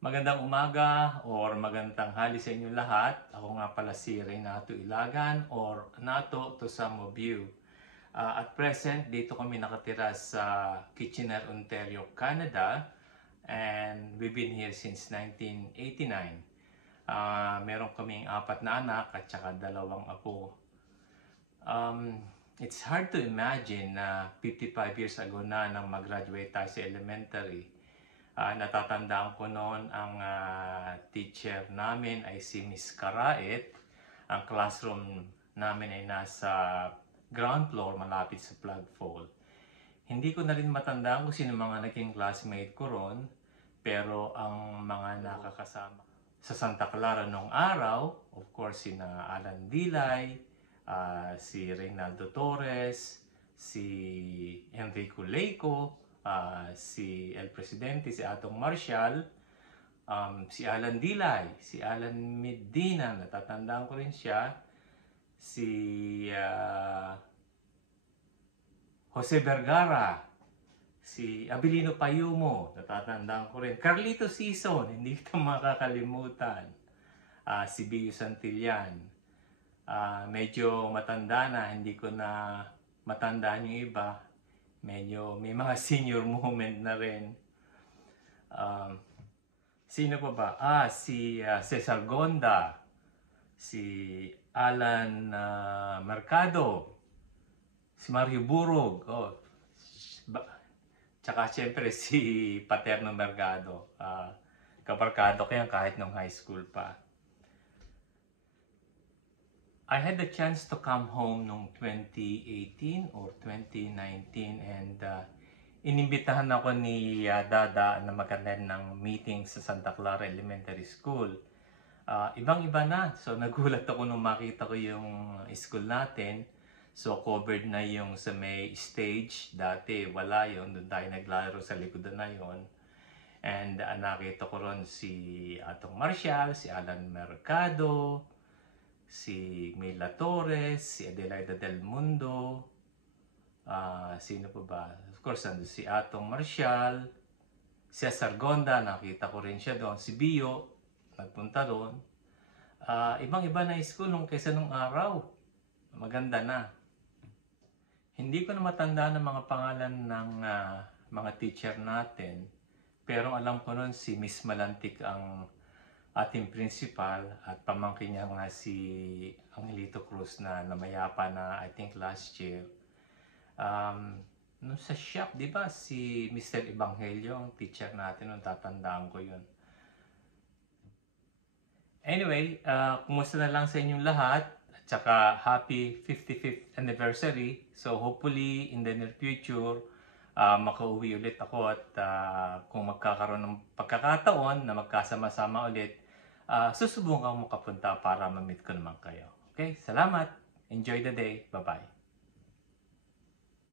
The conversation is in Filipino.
Magandang umaga or magandang tanghali sa inyong lahat. Ako nga pala si Renato Ilagan or Nato to some of you. At present, dito kami nakatira sa Kitchener, Ontario, Canada. And we've been here since 1989. Meron kaming 4 na anak at saka 2 apo. It's hard to imagine na 55 years ago na nang mag-graduate tayo sa elementary. Natatandaan ko noon ang teacher namin ay si Miss Karaet. Ang classroom namin ay nasa ground floor malapit sa flagpole. Hindi ko na rin matandaan kung sino mga naging classmate ko ron, pero ang mga nakakasama sa Santa Clara noong araw, of course, sina Alan Dilay, si Reynaldo Torres, si Enrico Leico, si El Presidente, si Atong Marshall, si Alan Dilay, si Alan Medina, natatandaan ko rin siya, si Jose Vergara, si Abilino Payumo, natatandaan ko rin, Carlito Sison, hindi kita makakalimutan, si Bio Santillan. Medyo matanda na, hindi ko na matandaan yung iba. Medyo may mga senior moment na rin. Sino pa ba? Si Cesar Gonda, si Alan Mercado, si Mario Burog, tsaka siyempre si Paterno Mercado. Kabarkado ko yan kahit nung high school pa. I had the chance to come home noong 2018 or 2019 and inimbitahan ako ni Dada na mag-attend ng meeting sa Santa Clara Elementary School. Ibang-iba na. So nagulat ako nung makita ko yung school natin. So covered na yung sa may stage. Dati wala yun. Doon tayo naglaro sa likodan na yun. And nakita ko ron si Atong Marshall, si Alan Mercado, si Mila Torres, si Adelaida Del Mundo, sino pa ba? Of course, si Atong Marshall, si Cesar Gonda, nakita ko rin siya doon. Si Bio, nagpunta doon. Ibang-iba na school nung kaysa nung araw. Maganda na. Hindi ko na matandaan ang mga pangalan ng mga teacher natin. Pero alam ko noon si Miss Malantik ang ating principal at pamangkin niya nga si Angelito Cruz na namayapa na I think last year. Nung sa shop, di ba, si Mr. Evangelio, ang teacher natin, nung tatandaan ko yun. Anyway, kumusta na lang sa inyong lahat at saka happy 55th anniversary. So hopefully in the near future, makauwi ulit ako at kung magkakaroon ng pagkakataon na magkasama-sama ulit, susubukan makapunta para ma-meet ko naman kayo. Okay? Salamat! Enjoy the day! Bye-bye!